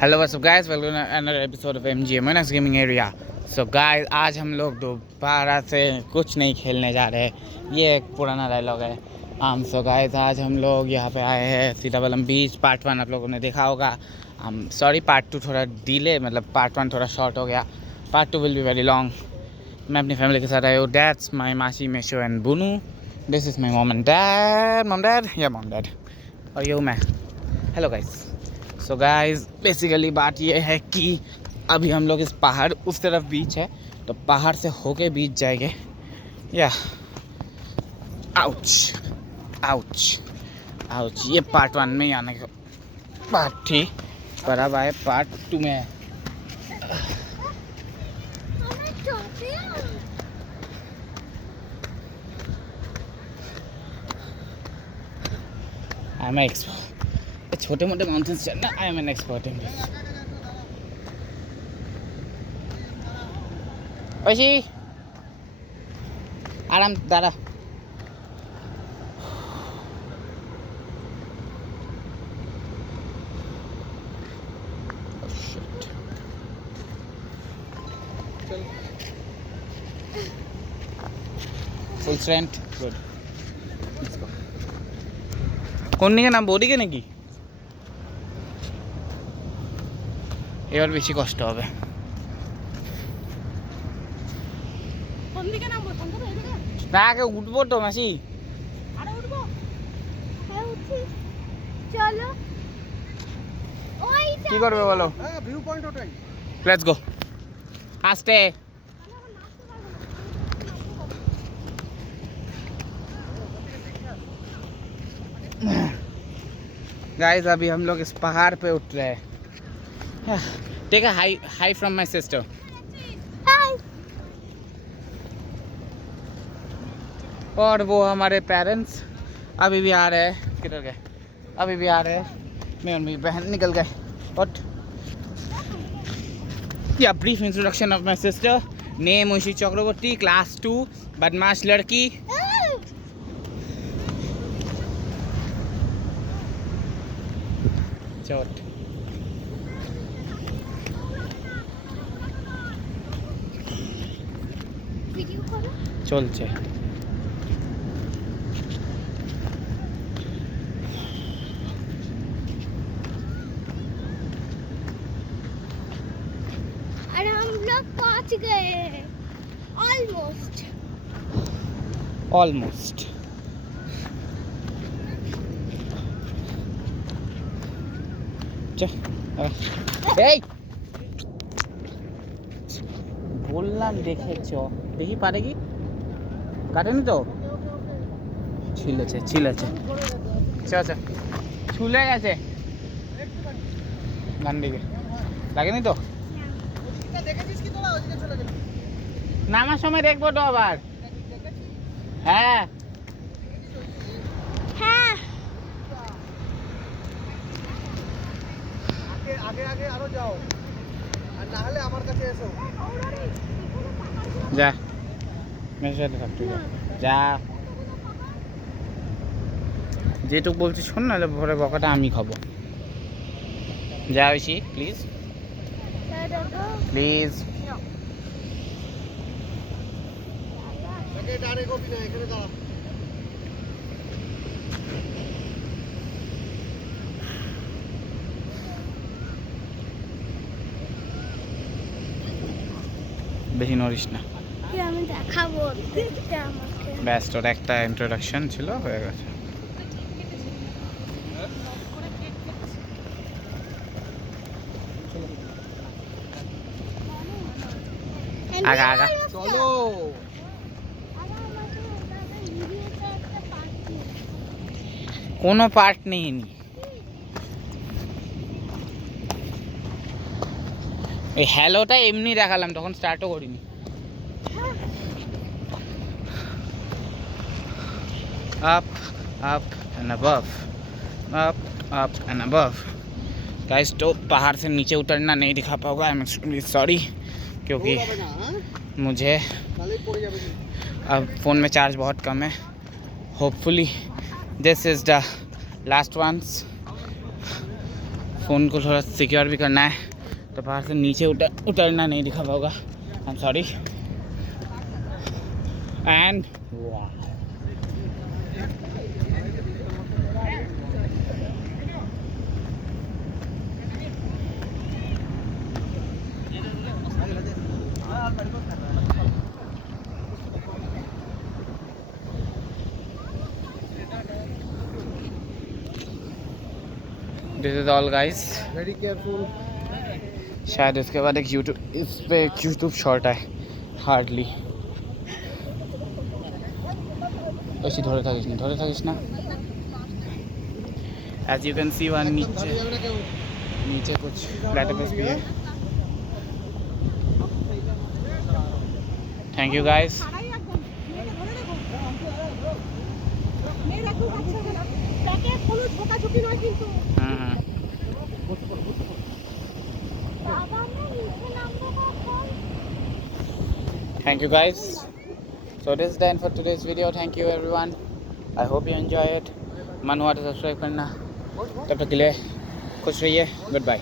Hello what's up guys, welcome to another episode of MGM minus gaming area. So guys, आज हम लोग दोबारा से कुछ नहीं खेलने जा रहे। ये एक पुराना डायलॉग है। सो गाइस, आज हम लोग यहाँ पे आए हैं सीताबलम बीच। पार्ट 1 आप लोगों ने देखा होगा। सॉरी, पार्ट 2 थोड़ा डिले, मतलब पार्ट 1 थोड़ा शॉर्ट हो गया। Part 2 will be very long. मैं अपनी फैमिली के साथ आया हूँ। Dads my masi mesho and Bunu. This is my mom and dad. Mom dad और ये हूँ मैं। Hello guys. So guys, basically बात ये है कि अभी हम लोग इस पहाड़, उस तरफ बीच है तो पहाड़ से होके बीच जाएंगे। या आउच आउच आउच, ये पार्ट 1 में ही आने की बात थी, पर अब आए पार्ट 2 में। I am expert. छोटे मोटे माउंटेन्स चढ़ना, I am an expert in this. Oshi, आराम दादा। Full strength, good. কোন দিকে নামবো? ওদিকে নাকি? এবার বেশি কষ্ট হবে। না, আগে উঠবো তো মাসি। কি করবে বলো? Let's go. আস্তে। गाइस, अभी हम लोग इस पहाड़ पे उठ रहे हैं। Take a hi from my sister. Hi. और वो हमारे पेरेंट्स अभी भी आ रहे हैं। किधर गए? अभी भी आ रहे हैं। मैं और मेरी बहन निकल गए। व्हाट? या brief introduction of my sister. Name Ushi Chakraborty, class 2, बदमाश लड़की। चोट। চলছে। अरे हम लोग पहुंच गए। Almost almost. এই বললাম দেখেছ, দেখি পারে কি কাটেনি তো? ছিলেছে আচ্ছা, ছুলে গেছে ডান দিকে, লাগেনি তো? নামার সময় দেখবো তো আবার। হ্যাঁ হ্যাঁ। আগে আরো যাও, আর না হলে আমার কাছে এসো। যা, মেয়ের সাথে থাকতে যা। যেটুক বলছি শোন, নাহলে ভরে বকাটা আমি খাবো। যা ঐশী, প্লিজ প্লিজ। ডানে কপি না, এখানে দাঁড়া। বেশি নড়িস না। আমি দেখাবো দেখতে আমাকে। ব্যাস, তোর একটা ইন্ট্রোডাকশন ছিল, হয়ে গেছে। আগা চলো। কোনো পার্ট নেই। এই হ্যালোটা এমনি দেখালাম, তখন স্টার্টও করিনি। Up up and above, up and above. Guys, तो पहाड़ से नीचे उतरना नहीं दिखा पाऊंगा। आई एम एक्सट्रीमली सॉरी, क्योंकि मुझे अब फ़ोन में चार्ज बहुत कम है। Hopefully this is the last ones phone को थोड़ा सिक्योर भी करना है तो बाहर से नीचे उतरना नहीं दिखा होगा, I am sorry. And this is all guys. Very careful. शायद इसके बाद एक यूट्यूब, इस पे एक यूट्यूब शॉर्ट है हार्डली। ऐसी थोड़ा था किसना as you can see one नीचे कुछ प्लेटिपस भी है। Thank you guys. Thank you guys. So this is the end for today's video. Thank you everyone. I hope you enjoy it. मन हुआ तो सब्सक्राइब करना। तब तक के लिए खुश रहिए। Good bye.